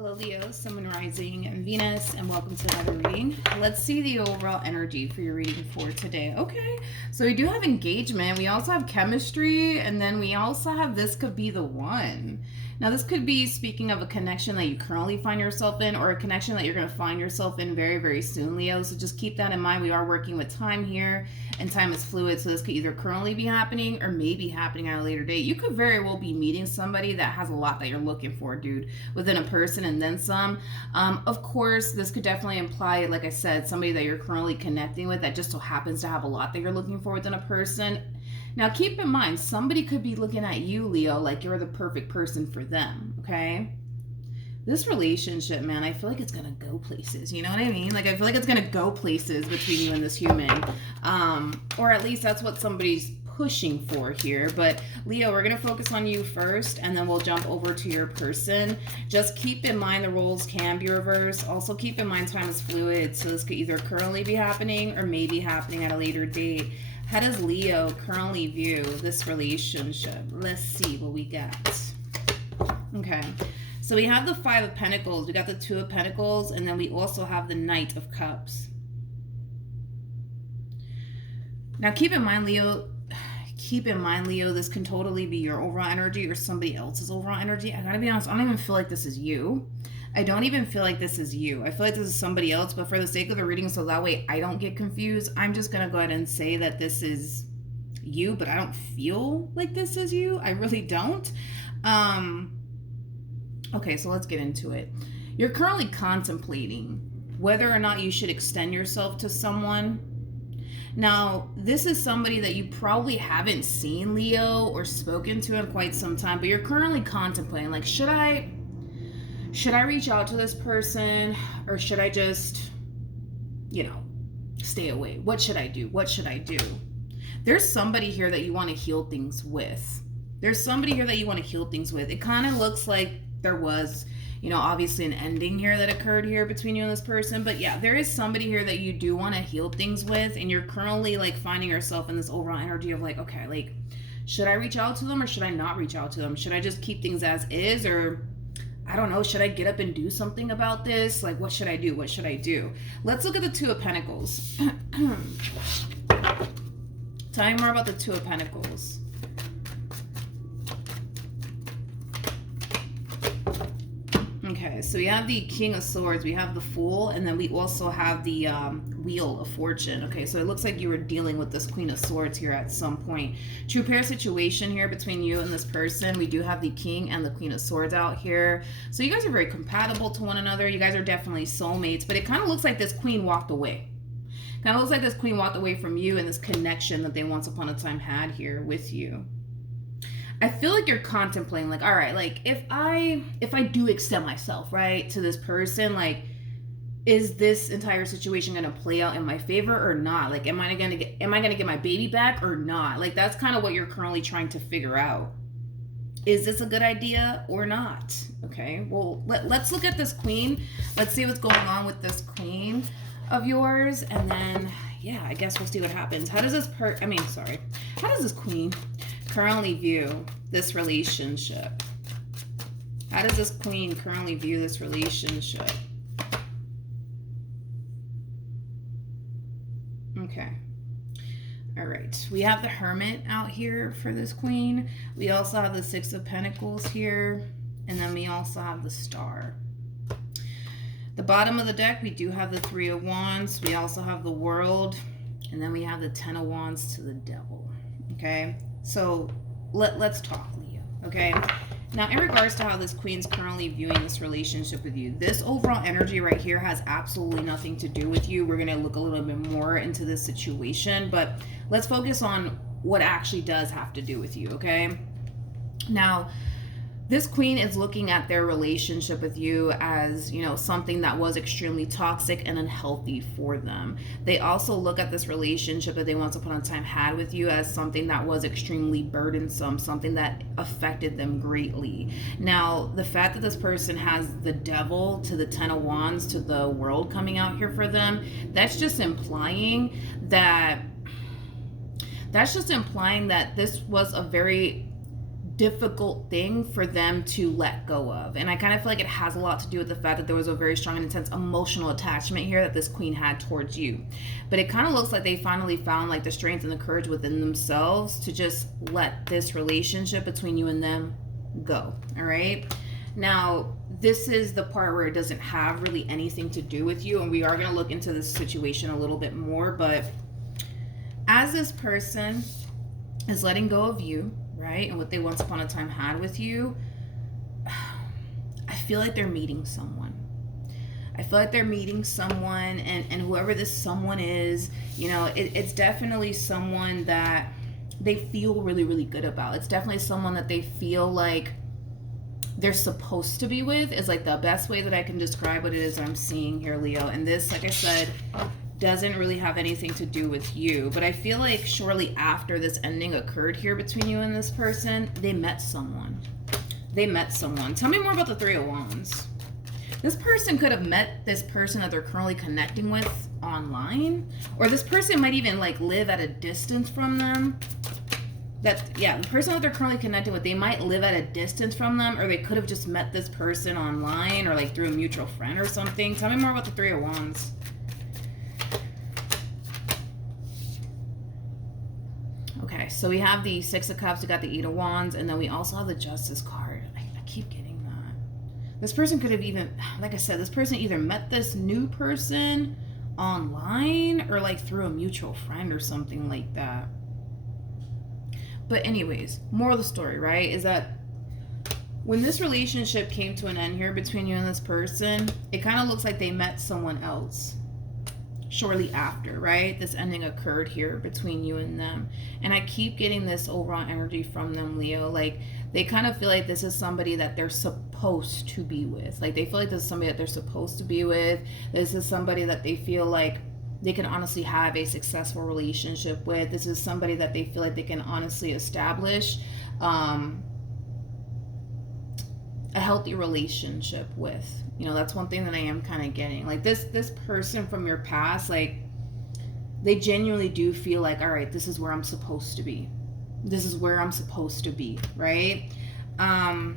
Hello Leo, Sun, Moon, Rising, and Venus, and welcome to another reading. Let's see the overall energy for your reading for today. Okay, so we do have engagement, we also have chemistry, and then we also have this could be the one. Now this could be speaking of a connection that you currently find yourself in, or a connection that you're going to find yourself in very, very soon, Leo. So just keep that in mind. We are working with time here, and time is fluid, so this could either currently be happening or maybe happening at a later date. You could very well be meeting somebody that has a lot that you're looking for, dude, within a person and then some. Of course, this could definitely imply, like I said, somebody that you're currently connecting with that just so happens to have a lot that you're looking for within a person. Now, keep in mind, somebody could be looking at you, Leo, like you're the perfect person for them, okay? This relationship, man, I feel like it's gonna go places. You know what I mean? Like, I feel like it's gonna go places between you and this human. Or at least that's what somebody's pushing for here. But Leo, we're gonna focus on you first, and then we'll jump over to your person. Just keep in mind the roles can be reversed. Also keep in mind time is fluid, so this could either currently be happening or maybe happening at a later date. How does Leo currently view this relationship? Let's see what we got. Okay, so we have the Five of Pentacles, we got the Two of Pentacles, and then we also have the Knight of Cups. Now keep in mind, Leo, this can totally be your overall energy or somebody else's overall energy. I gotta be honest, I don't even feel like this is you. I don't even feel like this is you. I feel like this is somebody else, but for the sake of the reading, so that way I don't get confused, I'm just going to go ahead and say that this is you, but I don't feel like this is you. I really don't. Okay, so let's get into it. You're currently contemplating whether or not you should extend yourself to someone. Now, this is somebody that you probably haven't seen, Leo, or spoken to in quite some time, but you're currently contemplating, like, should I reach out to this person, or should I just, stay away? What should I do? What should I do? There's somebody here that you want to heal things with. It kind of looks like there was, obviously an ending here that occurred here between you and this person. But yeah, there is somebody here that you do want to heal things with, and you're currently like finding yourself in this overall energy of like, okay, like, should I reach out to them or should I not reach out to them? Should I just keep things as is, or I don't know, should I get up and do something about this? Like, what should I do? What should I do? Let's look at the Two of Pentacles. Tell me more about the Two of Pentacles. Okay, so we have the King of Swords, we have the Fool, and then we also have the Wheel of Fortune. Okay, so it looks like you were dealing with this Queen of Swords here at some point. True pair situation here between you and this person. We do have the King and the Queen of Swords out here. So you guys are very compatible to one another. You guys are definitely soulmates, but it kind of looks like this Queen walked away. Kind of looks like this Queen walked away from you and this connection that they once upon a time had here with you. I feel like you're contemplating, like, all right, like, if I do extend myself, right, to this person, like, is this entire situation going to play out in my favor or not? Like, am I going to get my baby back or not? Like, that's kind of what you're currently trying to figure out. Is this a good idea or not? Okay, well, let's look at this Queen. Let's see what's going on with this Queen of yours, and then, yeah, I guess we'll see what happens. How does this how does this Queen currently view this relationship? How does this Queen currently view this relationship? Okay. All right. We have the Hermit out here for this Queen. We also have the Six of Pentacles here. And then we also have the Star. The bottom of the deck, we do have the Three of Wands. We also have the World. And then we have the Ten of Wands to the Devil. Okay. So let's talk, Leo, okay? Now, in regards to how this Queen's currently viewing this relationship with you, this overall energy right here has absolutely nothing to do with you. We're going to look a little bit more into this situation, but let's focus on what actually does have to do with you, okay? Now, this Queen is looking at their relationship with you as, something that was extremely toxic and unhealthy for them. They also look at this relationship that they once upon a time had with you as something that was extremely burdensome, something that affected them greatly. Now, the fact that this person has the Devil to the Ten of Wands to the World coming out here for them, that's just implying that this was a very difficult thing for them to let go of. And I kind of feel like it has a lot to do with the fact that there was a very strong and intense emotional attachment here that this queen had towards you. But it kind of looks like they finally found like the strength and the courage within themselves to just let this relationship between you and them go. All right. Now, this is the part where it doesn't have really anything to do with you. And we are going to look into this situation a little bit more. But as this person is letting go of you, right, and what they once upon a time had with you, I feel like they're meeting someone. I feel like they're meeting someone, and whoever this someone is, you know, it's definitely someone that they feel really, really good about. It's definitely someone that they feel like they're supposed to be with, is like the best way that I can describe what it is I'm seeing here, Leo. And this, like I said, doesn't really have anything to do with you. But I feel like shortly after this ending occurred here between you and this person, they met someone. They met someone. Tell me more about the Three of Wands. This person could have met this person that they're currently connecting with online. Or this person might even like live at a distance from them. The person that they're currently connected with, they might live at a distance from them, or they could have just met this person online or like through a mutual friend or something. Tell me more about the Three of Wands. Okay, so we have the Six of Cups, we got the Eight of Wands, and then we also have the Justice card. I keep getting that. This person could have even, like I said, this person either met this new person online or like through a mutual friend or something like that. But anyways, moral of the story, right, is that when this relationship came to an end here between you and this person, it kind of looks like they met someone else shortly after, right? This ending occurred here between you and them. And I keep getting this overall energy from them, Leo. Like, they kind of feel like this is somebody that they're supposed to be with. Like, they feel like this is somebody that they're supposed to be with. This is somebody that they feel like they can honestly have a successful relationship with. This is somebody that they feel like they can honestly establish a healthy relationship with. You know, that's one thing that I am kind of getting. Like this person from your past, like they genuinely do feel like, all right, this is where I'm supposed to be. This is where I'm supposed to be, right? I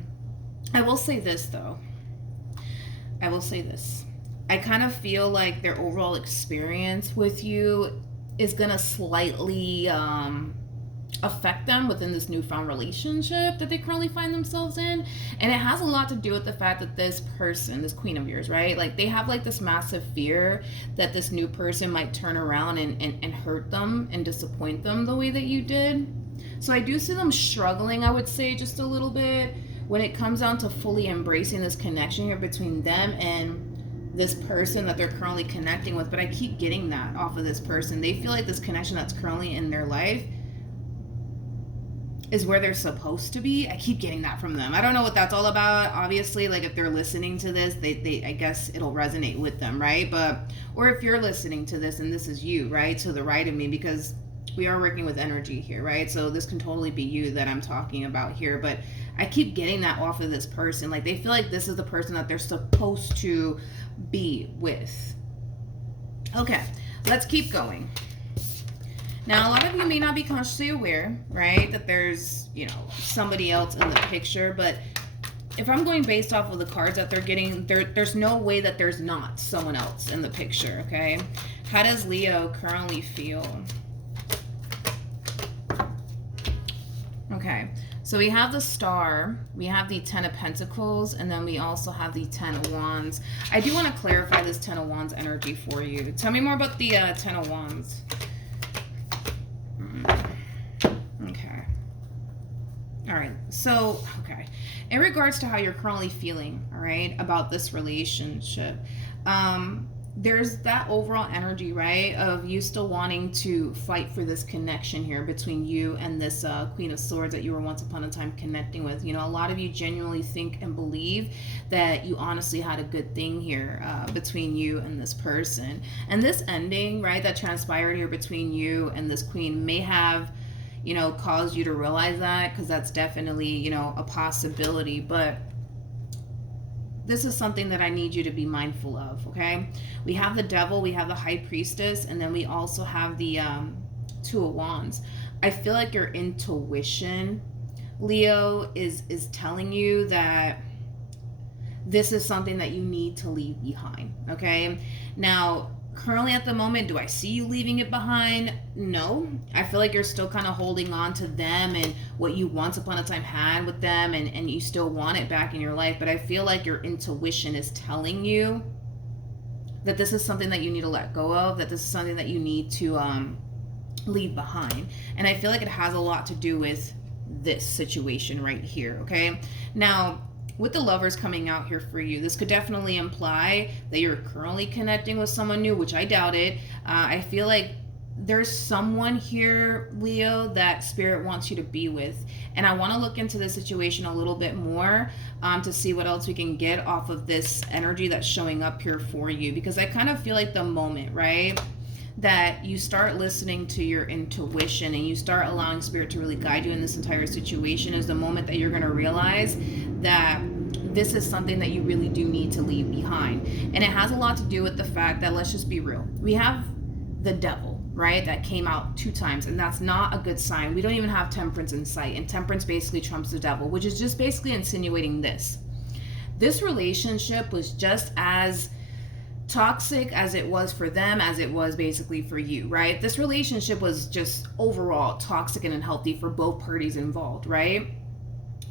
will say this though. I will say this. I kind of feel like their overall experience with you is going to slightly affect them within this newfound relationship that they currently find themselves in. And it has a lot to do with the fact that this person, this queen of yours, right? Like they have like this massive fear that this new person might turn around and hurt them and disappoint them the way that you did. So I do see them struggling, I would say, just a little bit when it comes down to fully embracing this connection here between them and this person that they're currently connecting with. But I keep getting that off of this person. They feel like this connection that's currently in their life is where they're supposed to be. I keep getting that from them. I don't know what that's all about. Obviously, like if they're listening to this, they I guess it'll resonate with them, right? But, or if you're listening to this and this is you, right, to the right of me, because we are working with energy here, right? So this can totally be you that I'm talking about here. But I keep getting that off of this person. Like they feel like this is the person that they're supposed to be with. Okay, let's keep going. Now, a lot of you may not be consciously aware, right, that there's, you know, somebody else in the picture. But if I'm going based off of the cards that they're getting, there's no way that there's not someone else in the picture, okay? How does Leo currently feel? Okay, so we have the Star, we have the Ten of Pentacles, and then we also have the Ten of Wands. I do want to clarify this Ten of Wands energy for you. Tell me more about the Ten of Wands. Okay. All right, so, okay. In regards to how you're currently feeling, all right, about this relationship, there's that overall energy, right, of you still wanting to fight for this connection here between you and this Queen of Swords that you were once upon a time connecting with. You know, a lot of you genuinely think and believe that you honestly had a good thing here between you and this person. And this ending, right, that transpired here between you and this queen may have, you know, caused you to realize that, because that's definitely, you know, a possibility. But this is something that I need you to be mindful of, okay? We have the Devil, we have the High Priestess, and then we also have the Two of Wands. I feel like your intuition Leo, is telling you that this is something that you need to leave behind. Okay. Now, currently at the moment, do I see you leaving it behind? No. I feel like you're still kind of holding on to them and what you once upon a time had with them, and you still want it back in your life. But I feel like your intuition is telling you that this is something that you need to let go of, that this is something that you need to leave behind. And I feel like it has a lot to do with this situation right here. Okay. Now, with the Lovers coming out here for you, this could definitely imply that you're currently connecting with someone new, which I doubt it. I feel like there's someone here, Leo, that Spirit wants you to be with. And I want to look into this situation a little bit more to see what else we can get off of this energy that's showing up here for you. Because I kind of feel like the moment, right, that you start listening to your intuition and you start allowing Spirit to really guide you in this entire situation is the moment that you're going to realize that this is something that you really do need to leave behind. And it has a lot to do with the fact that, let's just be real, we have the devil, right, that came out 2 times, and that's not a good sign. We don't even have Temperance in sight, and Temperance basically trumps the devil, which is just basically insinuating this relationship was just as toxic as it was for them as it was basically for you, right? This relationship was just overall toxic and unhealthy for both parties involved, right?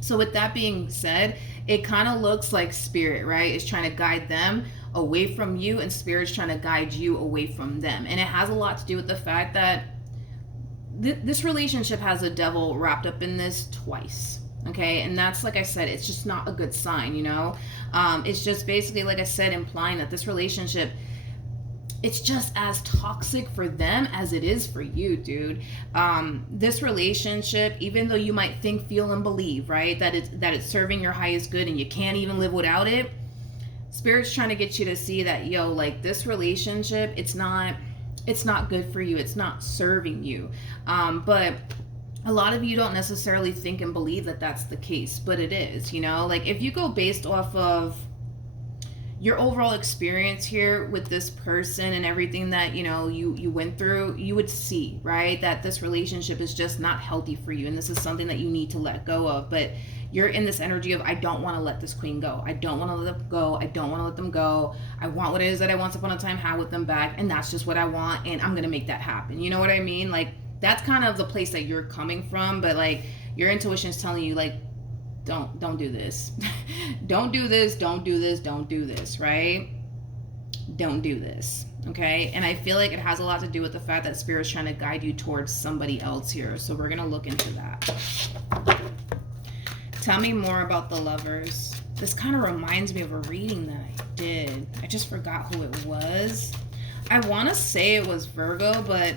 So with that being said, it kind of looks like Spirit, right, is trying to guide them away from you, and Spirit's trying to guide you away from them. And it has a lot to do with the fact that this relationship has a devil wrapped up in this twice. Okay, and that's, like I said, it's just not a good sign, you know. It's just basically, like I said, implying that this relationship, it's just as toxic for them as it is for you, dude. This relationship, even though you might think, feel, and believe, right, that it's serving your highest good and you can't even live without it, Spirit's trying to get you to see that, yo, like, this relationship, it's not good for you. It's not serving you. But a lot of you don't necessarily think and believe that that's the case, but it is, you know. Like, if you go based off of your overall experience here with this person and everything that, you know, you went through, you would see, right, that this relationship is just not healthy for you, and this is something that you need to let go of. But you're in this energy of, I don't want to let this queen go. I don't want to let them go. I don't want to let them go. I want what it is that I once upon a time had with them back, and that's just what I want, and I'm going to make that happen. You know what I mean? Like, that's kind of the place that you're coming from, but like, your intuition is telling you, like, don't do this. Don't do this, don't do this, don't do this, right? Don't do this, okay? And I feel like it has a lot to do with the fact that Spirit's trying to guide you towards somebody else here. So we're gonna look into that. Tell me more about the Lovers. This kind of reminds me of a reading that I did. I just forgot who it was. I want to say it was Virgo, but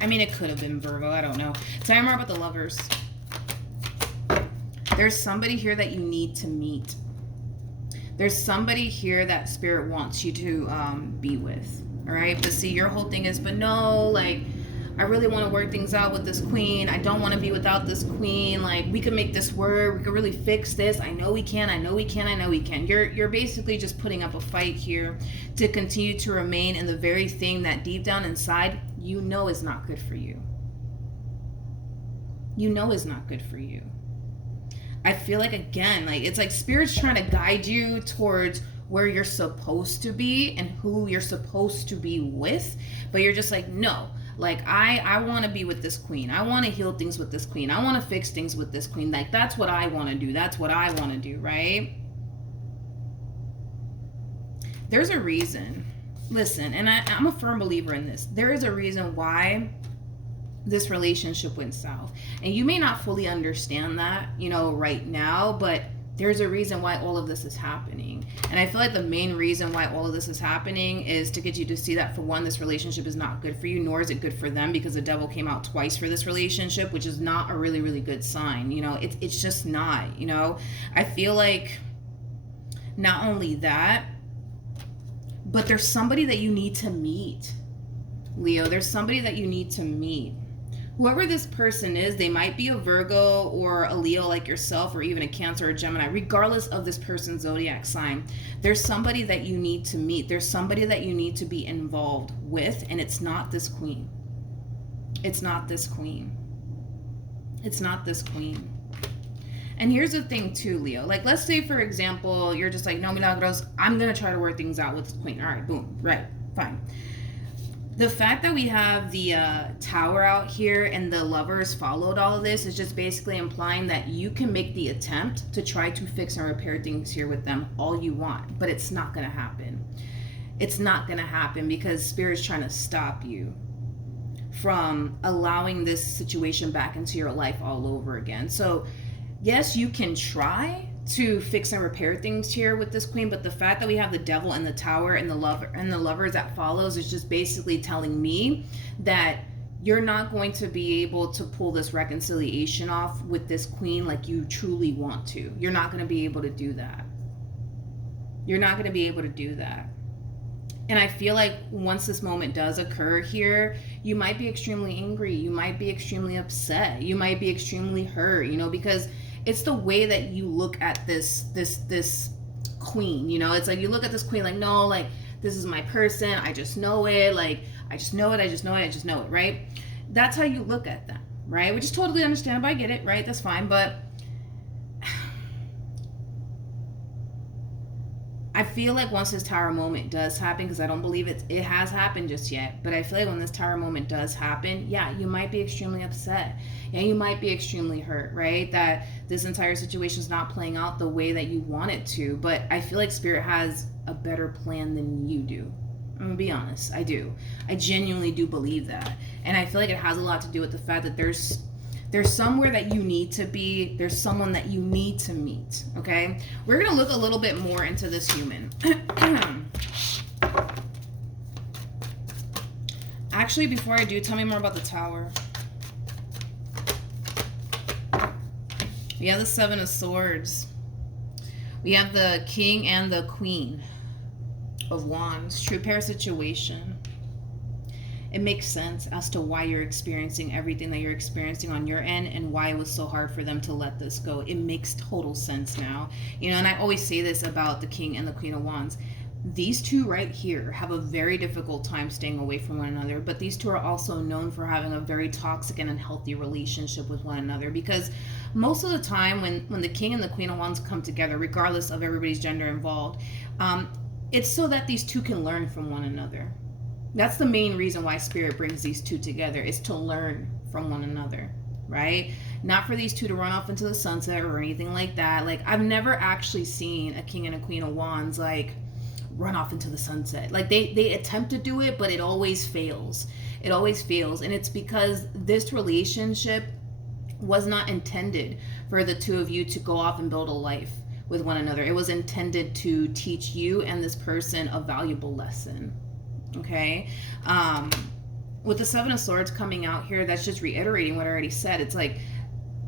I mean, it could have been Virgo. I don't know. Tell me more about the Lovers. There's somebody here that you need to meet. There's somebody here that Spirit wants you to be with. All right. But see, your whole thing is, but no, like, I really want to work things out with this queen. I don't want to be without this queen. Like, we can make this work. We can really fix this. I know we can. I know we can. I know we can. You're basically just putting up a fight here to continue to remain in the very thing that deep down inside you know is not good for you. You know is not good for you. I feel like, again, like, it's like Spirit's trying to guide you towards where you're supposed to be and who you're supposed to be with, but you're just like, no. Like, I want to be with this queen. I want to heal things with this queen. I want to fix things with this queen. Like, that's what I want to do. That's what I want to do, right? There's a reason. Listen, and I'm a firm believer in this. There is a reason why this relationship went south. And you may not fully understand that, you know, right now, but there's a reason why all of this is happening. And I feel like the main reason why all of this is happening is to get you to see that, for one, this relationship is not good for you, nor is it good for them, because the devil came out twice for this relationship, which is not a really, really good sign. You know, it's just not, you know. I feel like not only that, but there's somebody that you need to meet, Leo. There's somebody that you need to meet. Whoever this person is, they might be a Virgo or a Leo like yourself, or even a Cancer or a Gemini, regardless of this person's zodiac sign. There's somebody that you need to meet. There's somebody that you need to be involved with, and it's not this queen. It's not this queen. It's not this queen. And here's the thing too, Leo. Like, let's say, for example, you're just like, no, Milagros, I'm going to try to work things out with the queen. All right, boom. Right. Fine. The fact that we have the tower out here and the lovers followed all of this is just basically implying that you can make the attempt to try to fix and repair things here with them all you want, but it's not going to happen. It's not going to happen because Spirit's trying to stop you from allowing this situation back into your life all over again. So yes, you can try to fix and repair things here with this queen, but the fact that we have the devil and the tower and the lovers that follows is just basically telling me that you're not going to be able to pull this reconciliation off with this queen like you truly want to. You're not going to be able to do that. You're not going to be able to do that. And I feel like once this moment does occur here, you might be extremely angry. You might be extremely upset. You might be extremely hurt, because it's the way that you look at this queen, It's like you look at this queen like, no, like, this is my person. I just know it. Like, I just know it, right? That's how you look at them, right? Which is totally understandable. I get it, right? That's fine. But I feel like once this tower moment does happen, because I don't believe it has happened just yet, but I feel like when this tower moment does happen, yeah, you might be extremely upset. Yeah, you might be extremely hurt, right? That this entire situation is not playing out the way that you want it to. But I feel like Spirit has a better plan than you do. I'm gonna be honest, I do. I genuinely do believe that. And I feel like it has a lot to do with the fact that there's somewhere that you need to be. There's someone that you need to meet, okay? We're going to look a little bit more into this human. Actually, before I do, tell me more about the tower. We have the Seven of Swords. We have the King and the Queen of Wands. True pair situation. It makes sense as to why you're experiencing everything that you're experiencing on your end and why it was so hard for them to let this go. It makes total sense now. And I always say this about the King and the Queen of Wands. These two right here have a very difficult time staying away from one another, but these two are also known for having a very toxic and unhealthy relationship with one another, because most of the time when the King and the Queen of Wands come together, regardless of everybody's gender involved, it's so that these two can learn from one another. That's the main reason why Spirit brings these two together, is to learn from one another, right? Not for these two to run off into the sunset or anything like that. Like, I've never actually seen a King and a Queen of Wands, like, run off into the sunset. Like, they attempt to do it, but it always fails. It always fails. And it's because this relationship was not intended for the two of you to go off and build a life with one another. It was intended to teach you and this person a valuable lesson. Okay, with the Seven of Swords coming out here, that's just reiterating what I already said. It's like,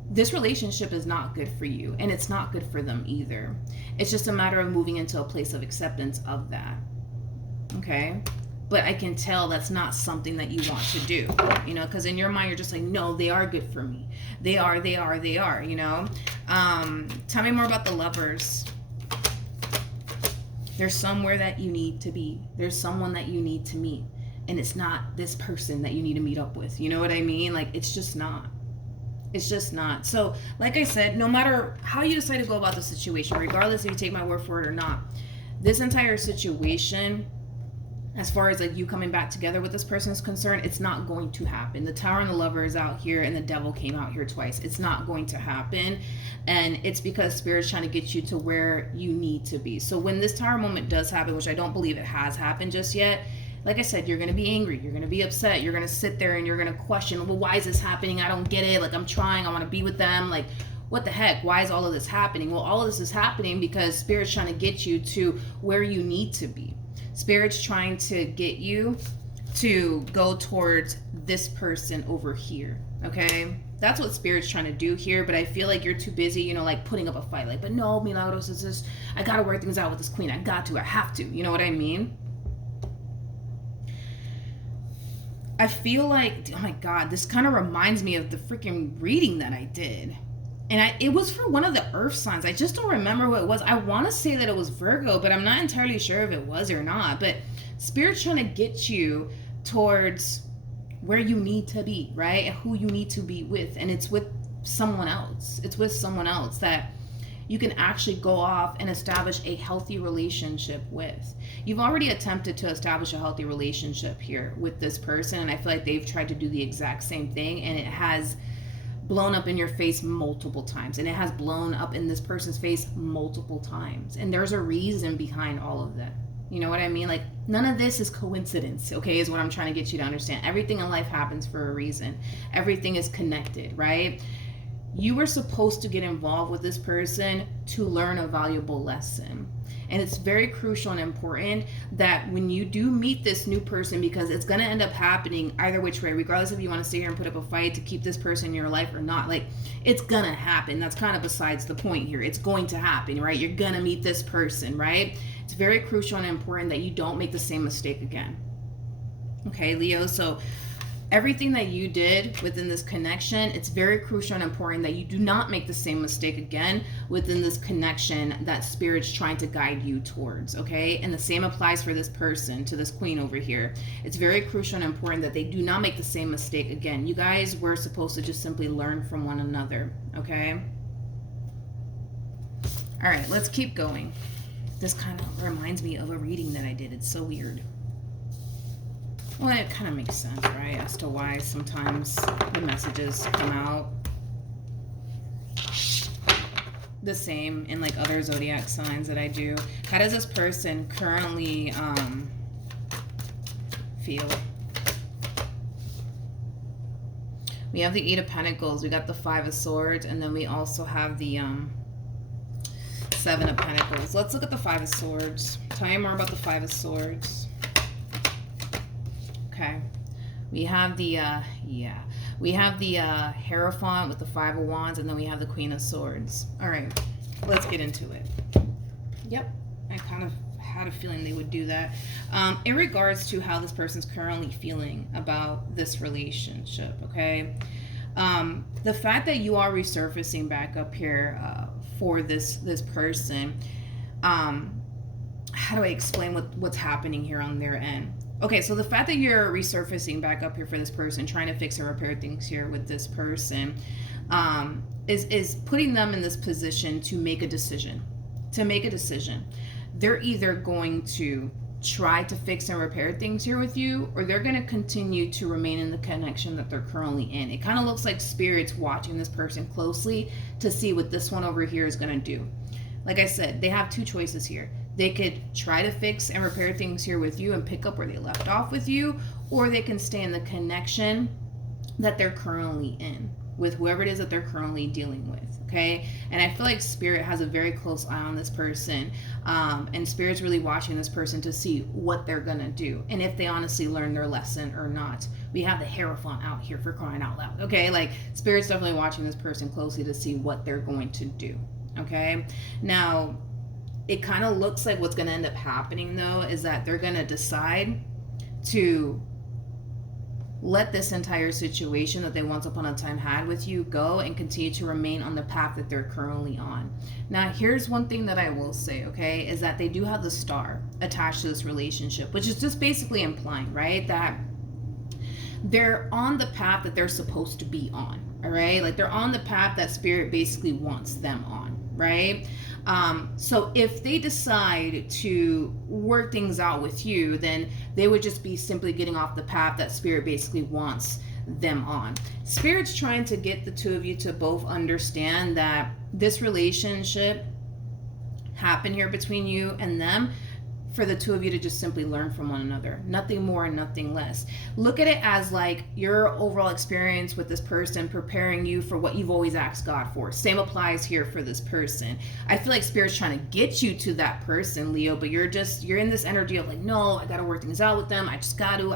this relationship is not good for you, and it's not good for them either. It's just a matter of moving into a place of acceptance of that. Okay, but I can tell that's not something that you want to do, because in your mind you're just like, no, they are good for me. They are. Tell me more about the lovers. There's somewhere that you need to be. There's someone that you need to meet. And it's not this person that you need to meet up with. You know what I mean? Like, it's just not. It's just not. So, like I said, no matter how you decide to go about the situation, regardless if you take my word for it or not, this entire situation, as far as like you coming back together with this person is concerned, it's not going to happen. The Tower and the Lover is out here, and the Devil came out here twice. It's not going to happen, and it's because Spirit's trying to get you to where you need to be. So when this Tower moment does happen, which I don't believe it has happened just yet, like I said, you're going to be angry, you're going to be upset, you're going to sit there and you're going to question, well, why is this happening? I don't get it. Like, I'm trying, I want to be with them. Like, what the heck? Why is all of this happening? Well, all of this is happening because Spirit's trying to get you to where you need to be. Spirit's trying to get you to go towards this person over here, okay? That's what Spirit's trying to do here, but I feel like you're too busy, like putting up a fight. Like, but no, Milagros, it's just, I gotta work things out with this queen. I have to, you know what I mean? I feel like, oh my God, this kind of reminds me of the freaking reading that I did. And it was for one of the earth signs. I just don't remember what it was. I want to say that it was Virgo, but I'm not entirely sure if it was or not. But Spirit's trying to get you towards where you need to be, right? And who you need to be with. And it's with someone else. It's with someone else that you can actually go off and establish a healthy relationship with. You've already attempted to establish a healthy relationship here with this person, and I feel like they've tried to do the exact same thing, and it has blown up in your face multiple times, and it has blown up in this person's face multiple times, and there's a reason behind all of that. You know what I mean? Like, none of this is coincidence, okay, is what I'm trying to get you to understand. Everything in life happens for a reason. Everything is connected, right? You were supposed to get involved with this person to learn a valuable lesson. And it's very crucial and important that when you do meet this new person, because it's going to end up happening either which way, regardless if you want to sit here and put up a fight to keep this person in your life or not, like, it's going to happen. That's kind of besides the point here. It's going to happen, right? You're going to meet this person, right? It's very crucial and important that you don't make the same mistake again. Okay, Leo, so everything that you did within this connection, it's very crucial and important that you do not make the same mistake again within this connection that Spirit's trying to guide you towards, okay? And the same applies for this person, to this queen over here. It's very crucial and important that they do not make the same mistake again. You guys were supposed to just simply learn from one another, okay? All right, let's keep going. This kind of reminds me of a reading that I did. It's so weird. Well, it kind of makes sense, right? As to why sometimes the messages come out the same in like other zodiac signs that I do. How does this person currently feel? We have the Eight of Pentacles, we got the Five of Swords, and then we also have the Seven of Pentacles. Let's look at the Five of Swords. Tell me more about the Five of Swords. Okay, we have the Hierophant with the Five of Wands, and then we have the Queen of Swords. All right, let's get into it. Yep, I kind of had a feeling they would do that. In regards to how this person's currently feeling about this relationship, okay? The fact that you are resurfacing back up here for this person, how do I explain what's happening here on their end? Okay, so the fact that you're resurfacing back up here for this person, trying to fix and repair things here with this person, is putting them in this position to make a decision. They're either going to try to fix and repair things here with you, or they're going to continue to remain in the connection that they're currently in. It kind of looks like Spirit's watching this person closely to see what this one over here is going to do. Like I said, they have two choices here. They could try to fix and repair things here with you and pick up where they left off with you, or they can stay in the connection that they're currently in with whoever it is that they're currently dealing with, okay? And I feel like Spirit has a very close eye on this person, and Spirit's really watching this person to see what they're gonna do and if they honestly learned their lesson or not. We have the Hierophant out here, for crying out loud, okay? Like, Spirit's definitely watching this person closely to see what they're going to do, okay? Now, it kind of looks like what's going to end up happening, though, is that they're going to decide to let this entire situation that they once upon a time had with you go and continue to remain on the path that they're currently on. Now, here's one thing that I will say, okay, is that they do have the Star attached to this relationship, which is just basically implying, right, that they're on the path that they're supposed to be on, all right? Like, they're on the path that Spirit basically wants them on, right? So if they decide to work things out with you, then they would just be simply getting off the path that Spirit basically wants them on. Spirit's trying to get the two of you to both understand that this relationship happened here between you and them for the two of you to just simply learn from one another. Nothing more and nothing less. Look at it as like your overall experience with this person preparing you for what you've always asked God for. Same applies here for this person. I feel like Spirit's trying to get you to that person, Leo, but you're in this energy of like, no, I gotta work things out with them. I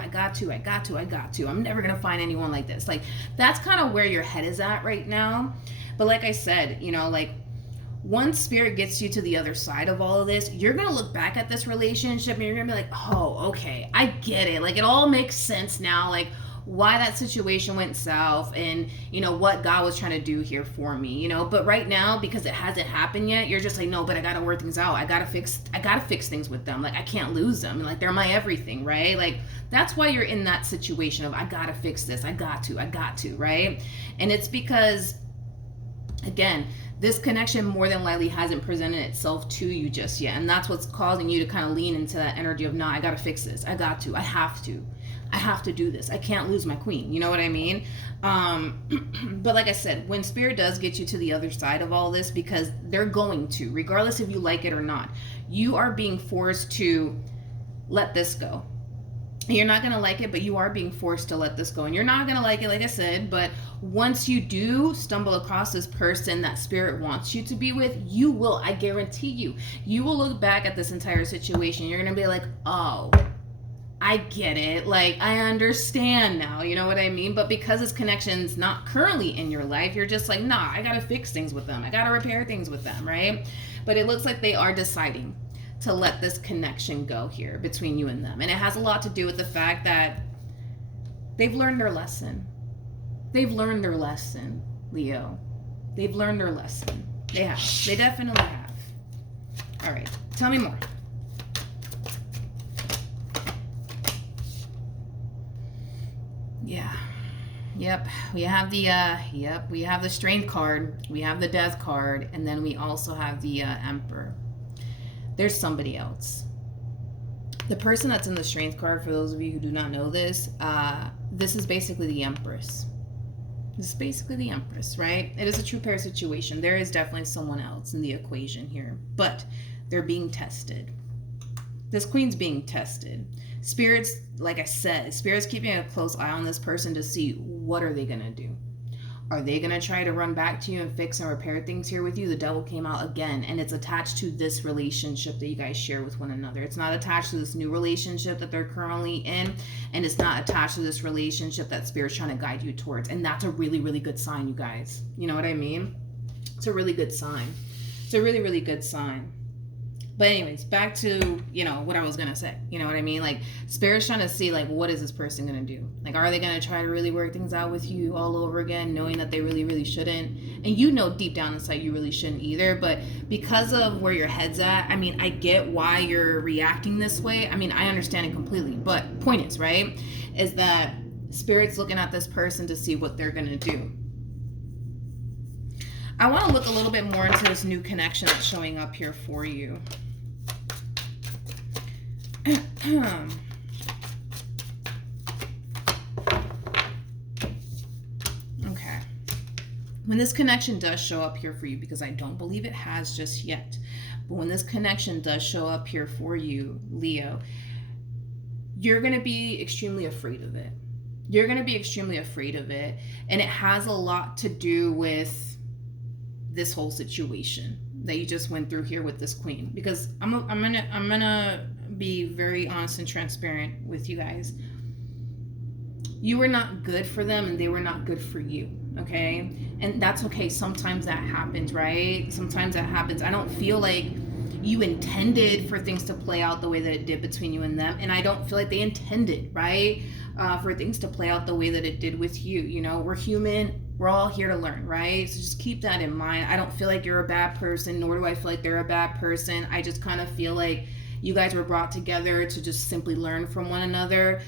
got to. I'm never gonna find anyone like this. Like, that's kind of where your head is at right now. But like I said, you know, like, once Spirit gets you to the other side of all of this, you're going to look back at this relationship and you're going to be like, oh, okay, I get it. Like, it all makes sense now, like, why that situation went south and, you know, what God was trying to do here for me, you know. But right now, because it hasn't happened yet, you're just like, no, but I got to work things out. I got to fix things with them. Like, I can't lose them. Like, they're my everything, right? Like, that's why you're in that situation of, I got to fix this. I got to, right? And it's because Again, this connection more than likely hasn't presented itself to you just yet. And that's what's causing you to kind of lean into that energy of, nah, I got to fix this. I got to. I have to. I have to do this. I can't lose my queen. You know what I mean? But like I said, when spirit does get you to the other side of all this, because they're going to, regardless if you like it or not, you are being forced to let this go. You're not going to like it, but you are being forced to let this go. And you're not going to like it, like I said, but once you do stumble across this person that spirit wants you to be with, you will, I guarantee you will look back at this entire situation. You're going to be like, oh, I get it. Like, I understand now. You know what I mean? But because this connection's not currently in your life, you're just like, nah, I got to fix things with them. I got to repair things with them, right? But it looks like they are deciding to let this connection go here between you and them. And it has a lot to do with the fact that they've learned their lesson. They've learned their lesson, Leo. They've learned their lesson. They have. They definitely have. All right. Tell me more. Yeah. Yep. We have the Strength card. We have the Death card. And then we also have the Emperor. There's somebody else. The person that's in the Strength card, for those of you who do not know this, this is basically the Empress. This is basically the Empress, right? It is a true pair situation. There is definitely someone else in the equation here, but they're being tested. This queen's being tested. Spirits, like I said, spirits keeping a close eye on this person to see what are they going to do. Are they going to try to run back to you and fix and repair things here with you? The Devil came out again, and it's attached to this relationship that you guys share with one another. It's not attached to this new relationship that they're currently in, and it's not attached to this relationship that Spirit's trying to guide you towards. And that's a really, really good sign, you guys. You know what I mean? It's a really good sign. It's a really, really good sign. But anyways, back to, what I was going to say. You know what I mean? Like, Spirit's trying to see, like, what is this person going to do? Like, are they going to try to really work things out with you all over again, knowing that they really, really shouldn't? And deep down inside you really shouldn't either. But because of where your head's at, I get why you're reacting this way. I understand it completely. But point is, right, is that Spirit's looking at this person to see what they're going to do. I want to look a little bit more into this new connection that's showing up here for you. Okay. When this connection does show up here for you, because I don't believe it has just yet, but when this connection does show up here for you, Leo, you're going to be extremely afraid of it. You're going to be extremely afraid of it. And it has a lot to do with this whole situation that you just went through here with this queen. Because I'm gonna be very honest and transparent with you guys. You were not good for them, and they were not good for you. Okay, and that's okay. Sometimes that happens, right? Sometimes that happens. I don't feel like you intended for things to play out the way that it did between you and them, and I don't feel like they intended, right, for things to play out the way that it did with you. We're human. We're all here to learn, right? So just keep that in mind. I don't feel like you're a bad person, nor do I feel like they're a bad person. I just kind of feel like you guys were brought together to just simply learn from one another.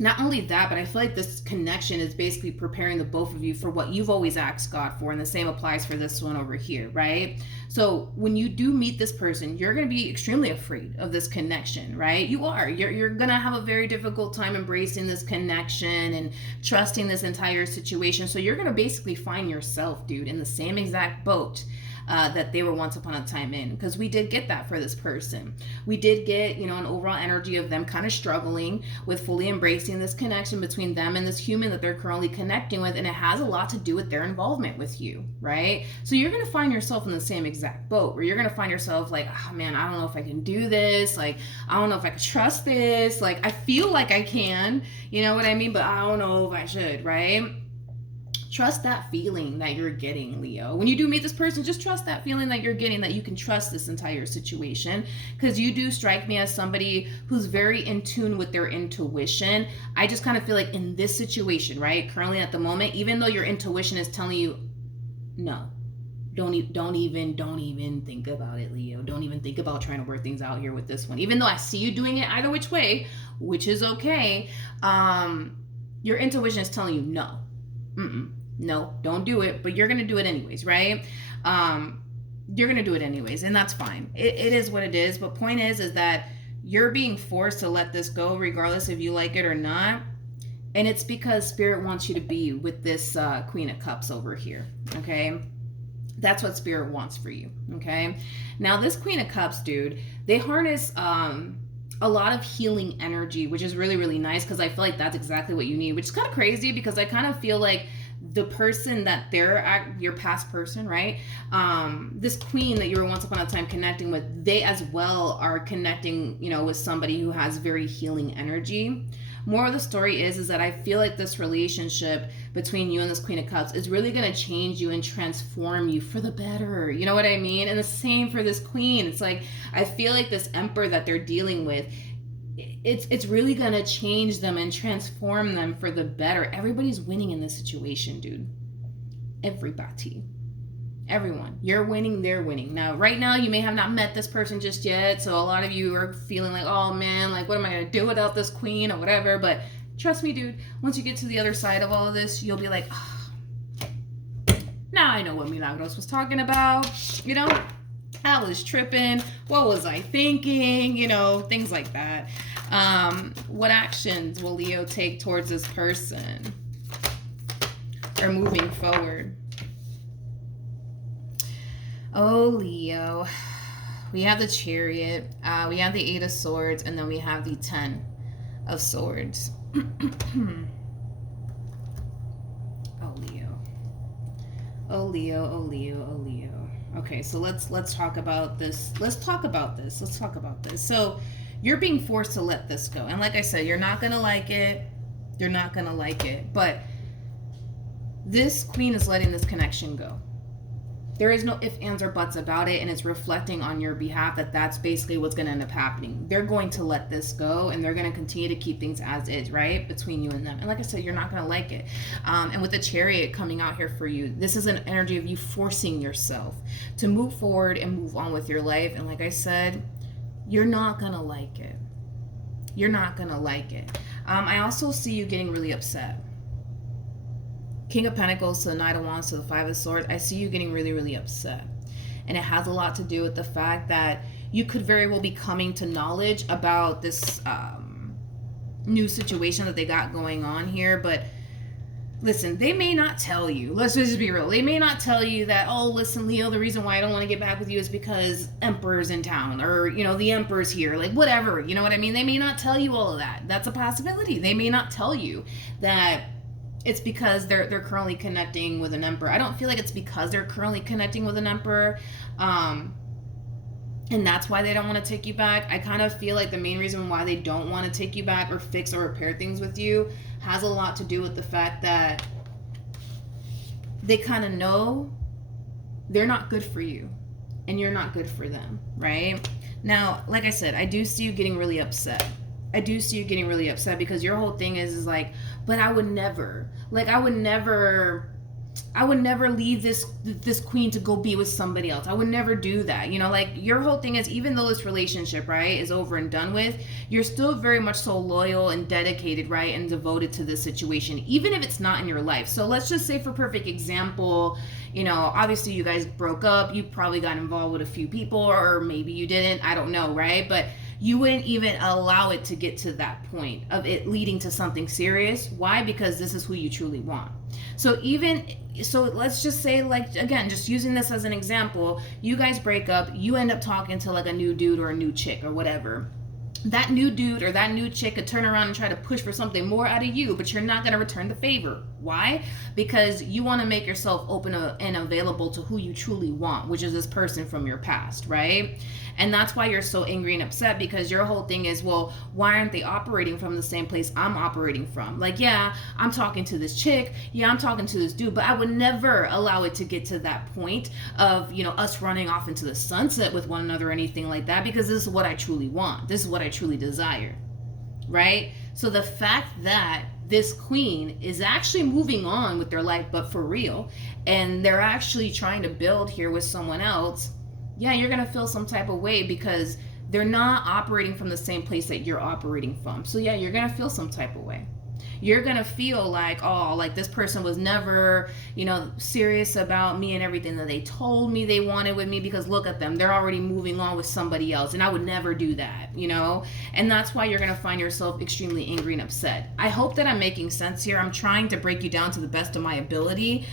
Not only that, but I feel like this connection is basically preparing the both of you for what you've always asked God for, and the same applies for this one over here, right? So when you do meet this person, you're going to be extremely afraid of this connection, right? You are. You're going to have a very difficult time embracing this connection and trusting this entire situation. So you're going to basically find yourself, dude, in the same exact boat that they were once upon a time in, because we did get that for this person. We did get, an overall energy of them kind of struggling with fully embracing this connection between them and this human that they're currently connecting with, and it has a lot to do with their involvement with you, right? So you're going to find yourself in the same exact boat where you're going to find yourself like, oh man, I don't know if I can do this. Like, I don't know if I can trust this. Like, I feel like I can, you know what I mean? But I don't know if I should, right? Trust that feeling that you're getting, Leo. When you do meet this person, just trust that feeling that you're getting, that you can trust this entire situation, because you do strike me as somebody who's very in tune with their intuition. I just kind of feel like in this situation, right, currently at the moment, even though your intuition is telling you, no, don't even think about it, Leo. Don't even think about trying to work things out here with this one. Even though I see you doing it either which way, which is okay, your intuition is telling you no. No, don't do it, but you're going to do it anyways, right? You're going to do it anyways, and that's fine. It is what it is. But point is that you're being forced to let this go regardless if you like it or not. And it's because Spirit wants you to be with this Queen of Cups over here, okay? That's what Spirit wants for you, okay? Now, this Queen of Cups, dude, they harness a lot of healing energy, which is really, really nice, because I feel like that's exactly what you need, which is kind of crazy, because I kind of feel like the person that they're your past person, right? This queen that you were once upon a time connecting with, they as well are connecting, you know, with somebody who has very healing energy. More of the story is that I feel like this relationship between you and this Queen of Cups is really going to change you and transform you for the better. You know what I mean? And the same for this Queen. It's like, I feel like this Emperor that they're dealing with, it's really going to change them and transform them for the better. Everybody's winning in this situation, dude. Everybody. Everyone. You're winning, they're winning. Now, right now, you may have not met this person just yet, so a lot of you are feeling like, oh man, like, what am I going to do without this queen or whatever, but trust me, dude, once you get to the other side of all of this, you'll be like, oh, now I know what Milagros was talking about, you know? I was tripping. What was I thinking? You know, things like that. What actions will Leo take towards this person or moving forward? Oh, Leo. We have the Chariot, we have the 8 of Swords, and then we have the 10 of Swords. Oh, Leo. Oh, Leo, oh, Leo, oh, Leo. Okay, so let's talk about this. Let's talk about this. So you're being forced to let this go. And like I said, you're not going to like it. You're not going to like it. But this queen is letting this connection go. There is no ifs, ands, or buts about it, and it's reflecting on your behalf that that's basically what's going to end up happening. They're going to let this go, and they're going to continue to keep things as is, right, between you and them. And like I said, you're not going to like it. And with the Chariot coming out here for you, this is an energy of you forcing yourself to move forward and move on with your life. And like I said, you're not going to like it. You're not going to like it. I also see you getting really upset. King of Pentacles to the Knight of Wands to the 5 of Swords. I see you getting really, really upset. And it has a lot to do with the fact that you could very well be coming to knowledge about this new situation that they got going on here. But listen, they may not tell you. Let's just be real. They may not tell you that, oh, listen, Leo, the reason why I don't want to get back with you is because Emperor's in town, or, you know, the Emperor's here, like whatever. You know what I mean? They may not tell you all of that. That's a possibility. They may not tell you that it's because they're currently connecting with an Emperor. I don't feel like it's because they're currently connecting with an Emperor, and that's why they don't want to take you back. I kind of feel like the main reason why they don't want to take you back or fix or repair things with you has a lot to do with the fact that they kind of know they're not good for you and you're not good for them, right? Now, like I said, I do see you getting really upset. I do see you getting really upset because your whole thing is like, but I would never leave this queen to go be with somebody else. I would never do that. You know, like your whole thing is, even though this relationship, right, is over and done with, you're still very much so loyal and dedicated, right, and devoted to this situation, even if it's not in your life. So let's just say, for perfect example, you know, obviously you guys broke up, you probably got involved with a few people, or maybe you didn't, I don't know, right? But you wouldn't even allow it to get to that point of it leading to something serious. Why? Because this is who you truly want. So let's just say, like, again, just using this as an example, you guys break up, you end up talking to like a new dude or a new chick or whatever. That new dude or that new chick could turn around and try to push for something more out of you, but you're not going to return the favor. Why? Because you want to make yourself open and available to who you truly want, which is this person from your past, right? And that's why you're so angry and upset, because your whole thing is, well, why aren't they operating from the same place I'm operating from? Like, yeah, I'm talking to this chick, yeah, I'm talking to this dude, but I would never allow it to get to that point of, you know, us running off into the sunset with one another or anything like that, because this is what I truly want. This is what I truly desire, right? So the fact that this queen is actually moving on with their life, but for real, and they're actually trying to build here with someone else, yeah, you're going to feel some type of way because they're not operating from the same place that you're operating from. So yeah, you're going to feel some type of way. You're going to feel like, oh, like this person was never, serious about me and everything that they told me they wanted with me, because look at them. They're already moving on with somebody else. And I would never do that, And that's why you're going to find yourself extremely angry and upset. I hope that I'm making sense here. I'm trying to break you down to the best of my ability,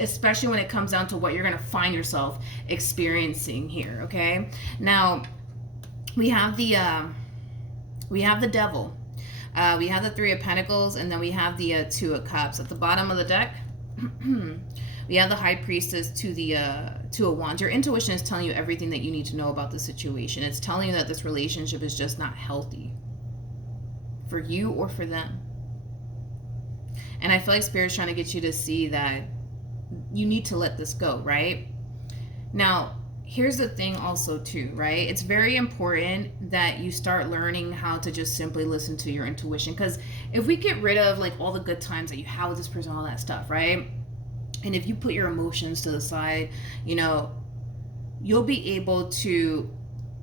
especially when it comes down to what you're going to find yourself experiencing here, okay? Now, we have the devil. We have the Three of Pentacles, and then we have the Two of Cups. At the bottom of the deck, we have the High Priestess to the Two of Wands. Your intuition is telling you everything that you need to know about the situation. It's telling you that this relationship is just not healthy for you or for them. And I feel like Spirit's trying to get you to see that you need to let this go, right? Now, here's the thing also too, right? It's very important that you start learning how to just simply listen to your intuition. Because if we get rid of like all the good times that you have with this person, all that stuff, right? And if you put your emotions to the side, you'll be able to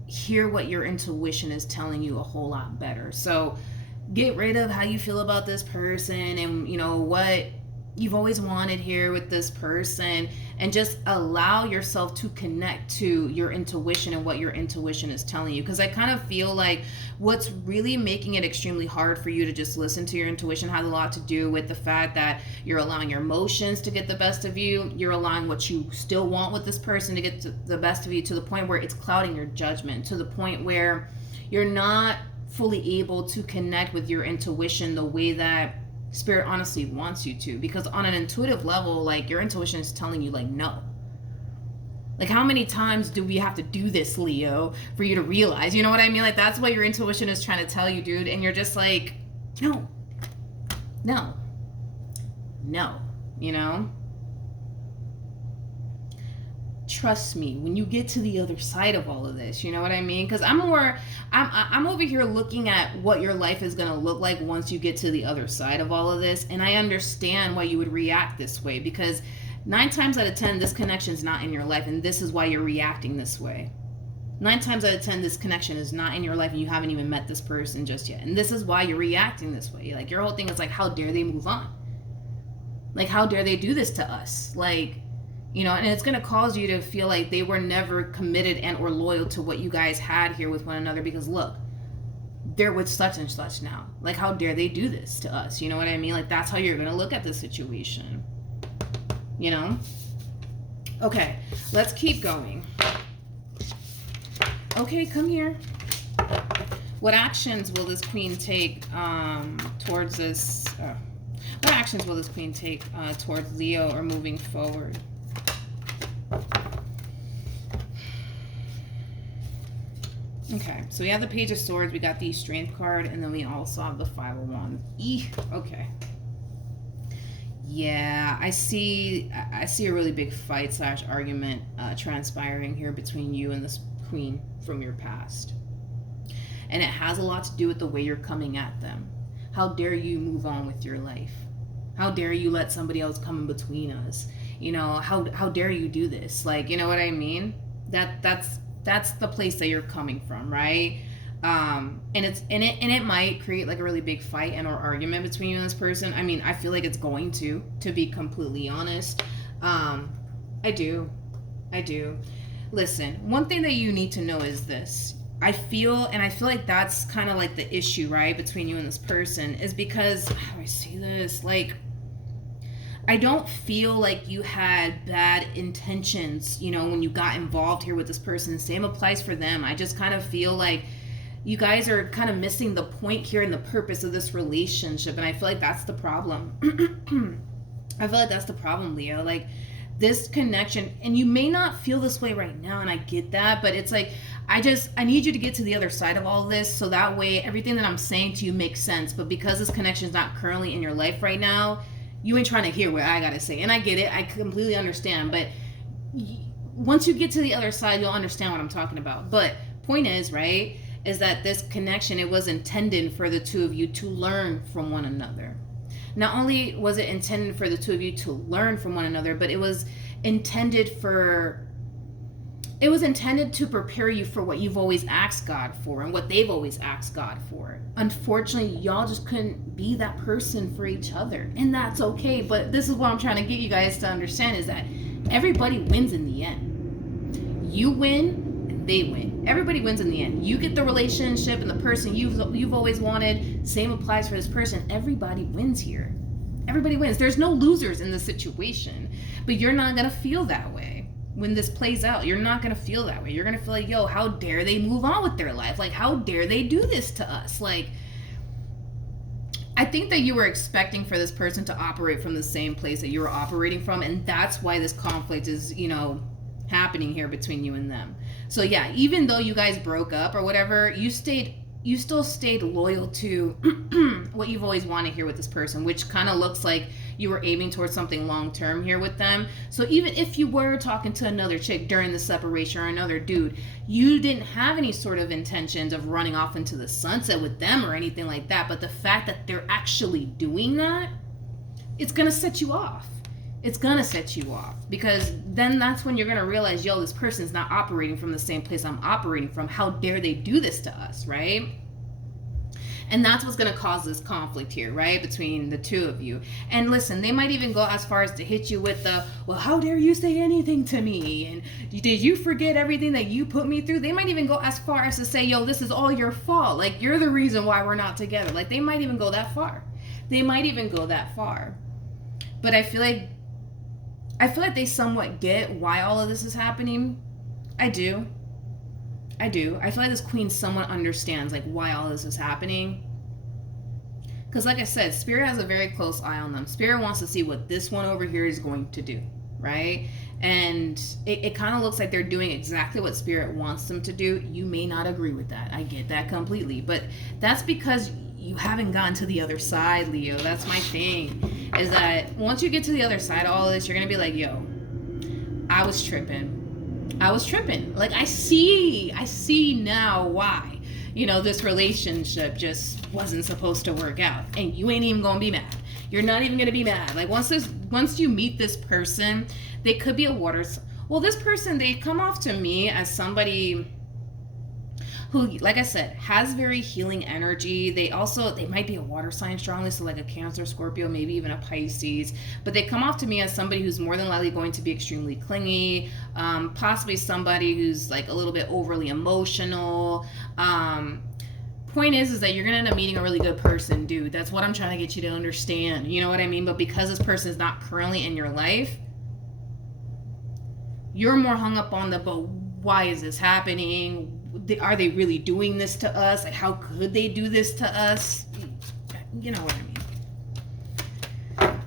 hear what your intuition is telling you a whole lot better. So get rid of how you feel about this person and, what you've always wanted here with this person, and just allow yourself to connect to your intuition and what your intuition is telling you. Because I kind of feel like what's really making it extremely hard for you to just listen to your intuition has a lot to do with the fact that you're allowing your emotions to get the best of you. You're allowing what you still want with this person to get the best of you, to the point where it's clouding your judgment, to the point where you're not fully able to connect with your intuition the way that Spirit honestly wants you to. Because on an intuitive level, like, your intuition is telling you, like, no. Like, how many times do we have to do this, Leo, for you to realize? You know what I mean? Like, that's what your intuition is trying to tell you, dude. And you're just like, no, Trust me, when you get to the other side of all of this, you know what I mean? Because I'm over here looking at what your life is going to look like once you get to the other side of all of this. And I understand why you would react this way, because 9 times out of 10, this connection is not in your life. And this is why you're reacting this way. 9 times out of 10, this connection is not in your life, and you haven't even met this person just yet. And this is why you're reacting this way. Like, your whole thing is like, how dare they move on? Like, how dare they do this to us? Like, and it's going to cause you to feel like they were never committed and or loyal to what you guys had here with one another, because look, they're with such and such now. Like, how dare they do this to us? You know what I mean? Like, that's how you're going to look at the situation. Okay, let's keep going. Okay, come here. What actions will this queen take towards this? What actions will this queen take towards Leo or moving forward? Okay, so we have the Page of Swords, we got the Strength card, and then we also have the Five of Wands. Okay. Yeah, I see a really big fight / argument transpiring here between you and this queen from your past. And it has a lot to do with the way you're coming at them. How dare you move on with your life? How dare you let somebody else come in between us? How dare you do this? Like, you know what I mean? That's the place that you're coming from, right? And it might create like a really big fight and or argument between you and this person. I mean, I feel like it's going to be completely honest. I do. Listen, one thing that you need to know is this. I feel like that's kind of like the issue, right, between you and this person, is because, how do I say this? Like, I don't feel like you had bad intentions, when you got involved here with this person. Same applies for them. I just kind of feel like you guys are kind of missing the point here and the purpose of this relationship. And I feel like that's the problem. I feel like that's the problem, Leo. Like, this connection, and you may not feel this way right now, and I get that, but it's like, I need you to get to the other side of all this, so that way everything that I'm saying to you makes sense. But because this connection is not currently in your life right now, you ain't trying to hear what I gotta say. And I get it, I completely understand, but once you get to the other side, you'll understand what I'm talking about. But point is, right, is that this connection, it was intended for the two of you to learn from one another. Not only was it intended for the two of you to learn from one another, but it was intended for it was intended to prepare you for what you've always asked God for and what they've always asked God for. Unfortunately, y'all just couldn't be that person for each other, and that's okay. But this is what I'm trying to get you guys to understand, is that everybody wins in the end. You win and they win. Everybody wins in the end. You get the relationship and the person you've always wanted. Same applies for this person. Everybody wins here. Everybody wins. There's no losers in this situation. But you're not going to feel that way when this plays out. You're not going to feel that way. You're going to feel like, yo, how dare they move on with their life? Like, how dare they do this to us? Like, I think that you were expecting for this person to operate from the same place that you were operating from, and that's why this conflict is, happening here between you and them. So yeah, even though you guys broke up or whatever, you still stayed loyal to what you've always wanted here with this person, which kind of looks like you were aiming towards something long term here with them. So even if you were talking to another chick during the separation or another dude, you didn't have any sort of intentions of running off into the sunset with them or anything like that. But the fact that they're actually doing that, it's gonna set you off. It's gonna set you off, because then that's when you're gonna realize, yo, this person's not operating from the same place I'm operating from. How dare they do this to us, right? And that's what's going to cause this conflict here, right, between the two of you. And listen, they might even go as far as to hit you with the, well, how dare you say anything to me? And did you forget everything that you put me through? They might even go as far as to say, yo, this is all your fault. Like, you're the reason why we're not together. Like, they might even go that far. They might even go that far. But I feel like they somewhat get why all of this is happening. I do. I feel like this queen somewhat understands like why all this is happening. Because like I said, Spirit has a very close eye on them. Spirit wants to see what this one over here is going to do, right? And it kind of looks like they're doing exactly what Spirit wants them to do. You may not agree with that. I get that completely. But that's because you haven't gotten to the other side, Leo. That's my thing. Is that once you get to the other side of all of this, you're going to be like, yo, I was tripping. Like, I see now why, this relationship just wasn't supposed to work out. And you ain't even gonna be mad. You're not even gonna be mad. Like, once you meet this person, they could be this person, they come off to me as somebody who, like I said, has very healing energy. They might be a water sign strongly, so like a Cancer, Scorpio, maybe even a Pisces. But they come off to me as somebody who's more than likely going to be extremely clingy, possibly somebody who's like a little bit overly emotional. Point is that you're gonna end up meeting a really good person, dude. That's what I'm trying to get you to understand. You know what I mean? But because this person is not currently in your life, you're more hung up on but why is this happening? Are they really doing this to us? Like, how could they do this to us? You know what I mean?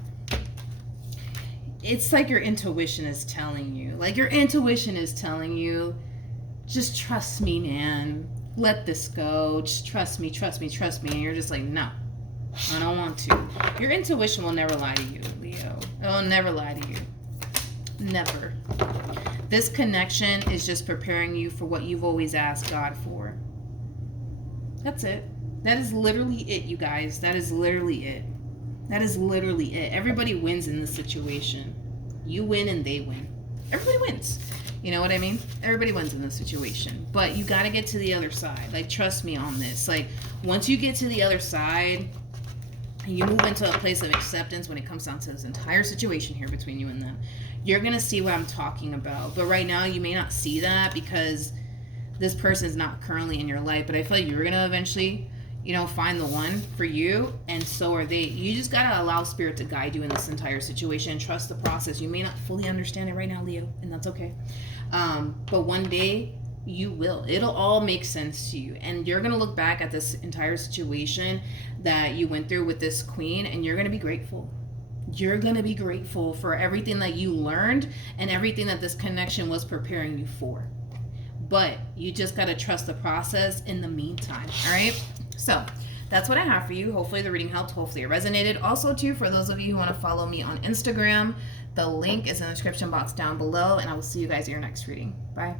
It's like your intuition is telling you. Just trust me, man. Let this go. Just trust me. And you're just like, no, I don't want to. Your intuition will never lie to you, Leo. It will never lie to you. Never. This connection is just preparing you for what you've always asked God for. That's it. That is literally it, you guys. That is literally it. Everybody wins in this situation. You win and they win. Everybody wins. You know what I mean? Everybody wins in this situation. But you got to get to the other side. Like, trust me on this. Like, once you get to the other side, and you move into a place of acceptance when it comes down to this entire situation here between you and them, you're going to see what I'm talking about. But right now, you may not see that because this person is not currently in your life. But I feel like you're going to eventually, find the one for you. And so are they. You just got to allow Spirit to guide you in this entire situation and trust the process. You may not fully understand it right now, Leo, and that's okay. But one day, you will. It'll all make sense to you. And you're going to look back at this entire situation that you went through with this queen, and you're going to be grateful. You're going to be grateful for everything that you learned and everything that this connection was preparing you for. But you just got to trust the process in the meantime. All right? So that's what I have for you. Hopefully the reading helped. Hopefully it resonated. Also, too, for those of you who want to follow me on Instagram, the link is in the description box down below. And I will see you guys in your next reading. Bye.